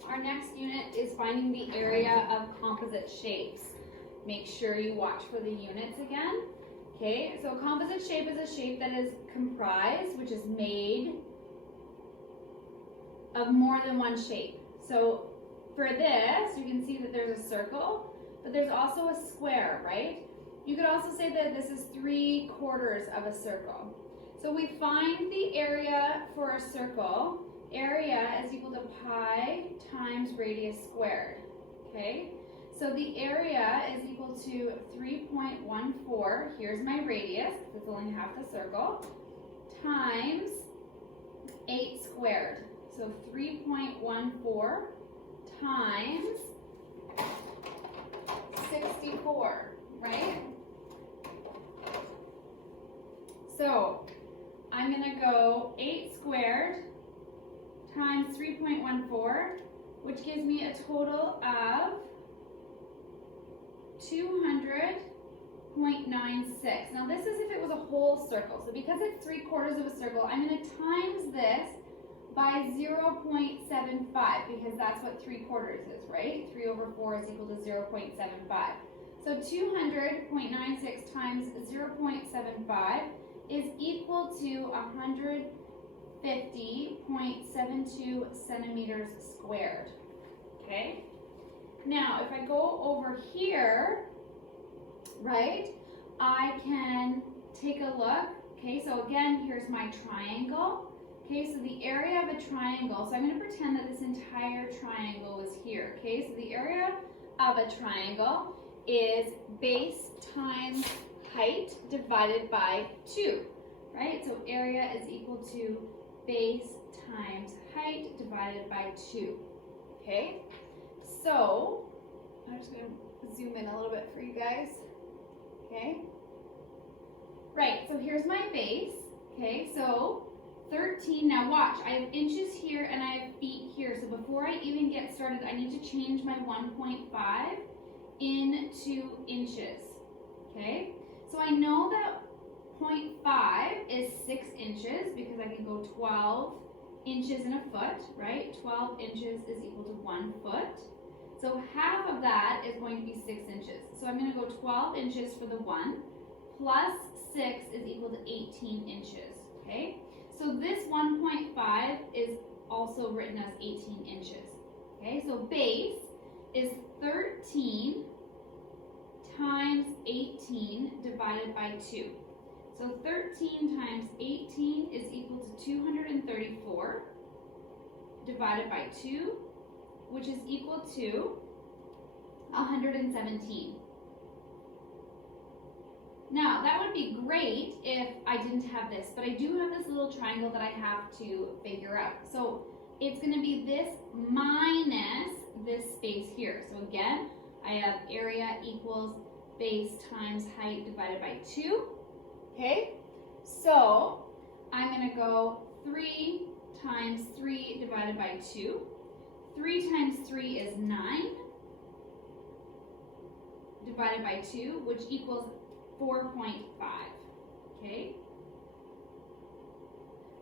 So our next unit is finding the area of composite shapes. Make sure you watch for the units again. Okay, so a composite shape is a shape that is comprised, which is made of more than one shape. So for this, you can see that there's a circle, but there's also a square, right? You could also say that this is 3/4 of a circle. So we find the area for a circle. Area is equal to pi times radius squared, okay? So the area is equal to 3.14, here's my radius, it's only half the circle, times 8 squared. So 3.14 times 64, right? So I'm gonna go 8 squared times 3.14, which gives me a total of 200.96. Now this is if it was a whole circle. So because it's 3/4 of a circle, I'm going to times this by 0.75 because that's what 3/4 is, right? 3/4 is equal to 0.75. So 200.96 times 0.75 is equal to 150.72 centimeters squared, okay? Now, if I go over here, right, I can take a look. Okay, so again, here's my triangle. Okay, so the area of a triangle, so I'm going to pretend that this entire triangle is here. Okay, so the area of a triangle is base times height divided by 2, right? So area is equal to base times height divided by 2, okay? So, I'm just going to zoom in a little bit for you guys, okay? Right, so here's my base, okay? So, 13, now watch, I have inches here and I have feet here. So before I even get started, I need to change my 1.5 into inches, okay? So I know that 0.5 is 6 inches because I can go 12 inches in a foot, right? 12 inches is equal to 1 foot. So half of that is going to be 6 inches. So I'm going to go 12 inches for the 1 plus 6 is equal to 18 inches, okay? So this 1.5 is also written as 18 inches, okay? So base is 13 times 18 divided by 2. So 13 times 18 is equal to 234 divided by 2, which is equal to 117. Now, that would be great if I didn't have this, but I do have this little triangle that I have to figure out. So it's going to be this minus this space here. So again, I have area equals base times height divided by 2. Okay, so I'm going to go 3 times 3 divided by 2. 3 times 3 is 9 divided by 2, which equals 4.5, okay?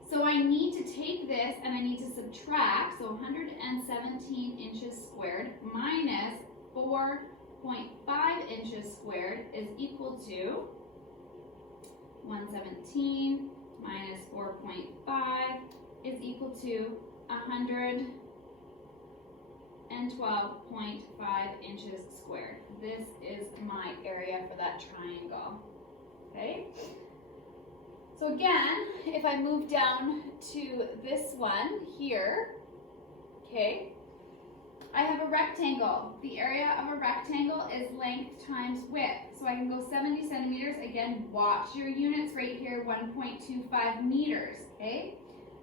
So I need to take this and I need to subtract, so 117 inches squared minus 4.5 inches squared is equal to 117 minus 4.5 is equal to 112.5 inches squared. This is my area for that triangle, okay? So again, if I move down to this one here, okay, I have a rectangle. The area of a rectangle is length times width. So I can go 70 centimeters. Again, watch your units right here, 1.25 meters, okay?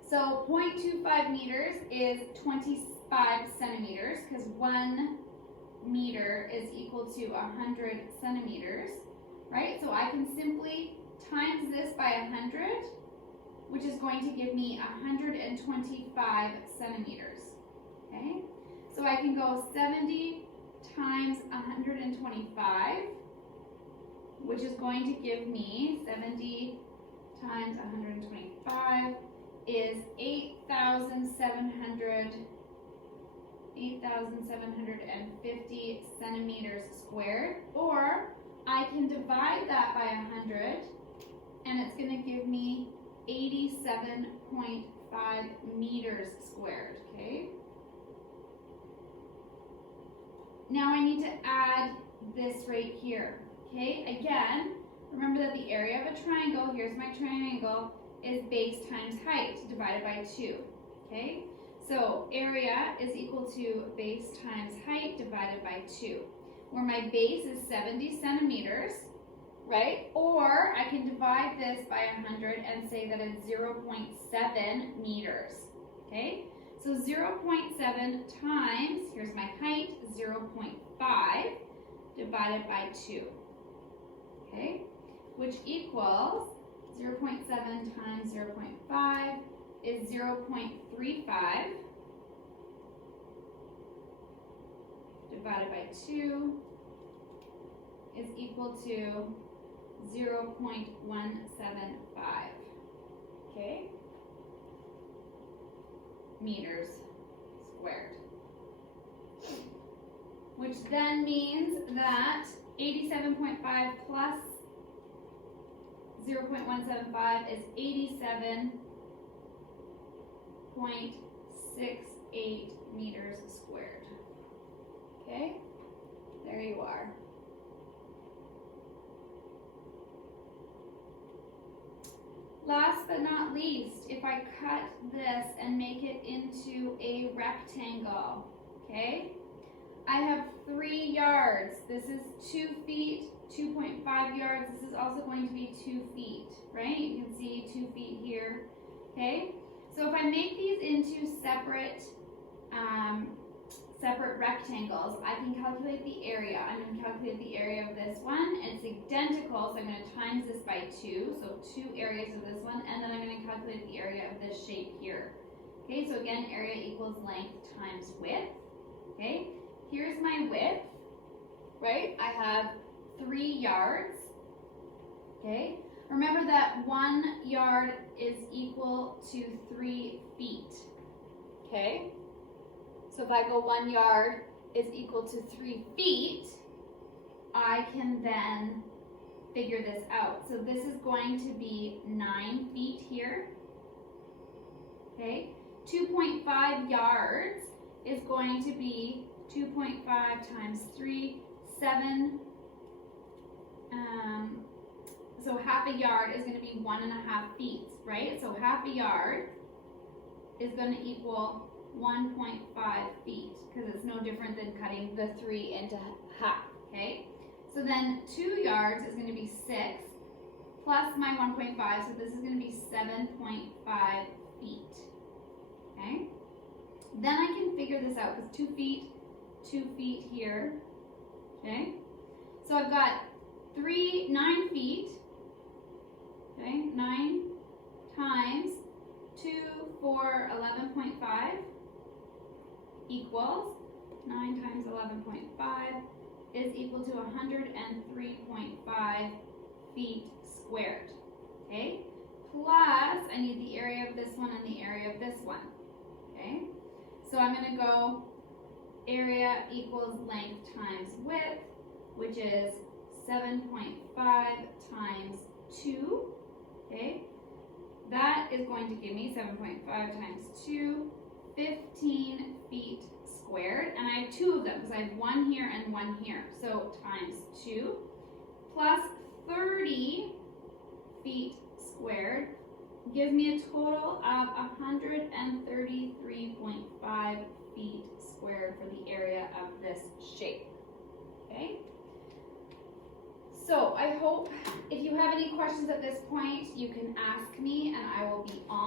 So 0.25 meters is 25 centimeters because 1 meter is equal to 100 centimeters, right? So I can simply times this by 100, which is going to give me 125 centimeters, okay? So I can go 70 times 125, which is going to give me 70 times 125 is 8,700 8,750 centimeters squared, or I can divide that by 100, and it's going to give me 87.5 meters squared, okay? Now I need to add this right here, okay? Again, remember that the area of a triangle, here's my triangle, is base times height divided by 2, okay? So area is equal to base times height divided by 2, where my base is 70 centimeters, right? Or I can divide this by 100 and say that it's 0.7 meters, okay? So 0.7 times, here's my height, 0.5 divided by 2, okay? Which equals 0.7 times 0.5 is 0.35 divided by 2 is equal to 0.175, okay? Meters squared. Which then means that 87.5 plus 0.175 is 87.68 meters squared. Okay, there you are. Last but not least, if I cut this and make it into a rectangle, okay? I have 3 yards. This is 2 feet, 2.5 yards. This is also going to be 2 feet, right? You can see 2 feet here, okay? So if I make these into separate rectangles, I can calculate the area. I'm going to calculate the area of this one. It's identical, so I'm going to times this by 2, so 2 areas of this one, and then I'm going to calculate the area of this shape here. Okay, so again, area equals length times width. Okay, here's my width, right? I have 3 yards. Okay, remember that 1 yard is equal to 3 feet. Okay, so if I go 1 yard is equal to 3 feet, I can then figure this out. So this is going to be 9 feet here. Okay, 2.5 yards is going to be 2.5 times 3, 7. So half a yard is going to be 1.5 feet, right? So half a yard is going to equal 1.5 feet, because it's no different than cutting the 3 into half, okay? So then 2 yards is going to be 6 plus my 1.5, so this is going to be 7.5 feet, okay? Then I can figure this out, because 2 feet here, okay? So I've got 9 feet, okay? 9 times 2 for 11.5 equals 9 times 11.5 is equal to 103.5 feet squared, okay? Plus, I need the area of this one and the area of this one, okay? So I'm going to go area equals length times width, which is 7.5 times 2, okay? That is going to give me 7.5 times 2, 15 feet squared. And I have 2 of them because I have 1 here and 1 here. So times 2 plus 30 feet squared gives me a total of 133.5 feet squared for the area of this shape, okay? So I hope if you have any questions at this point, you can ask me and I will be on.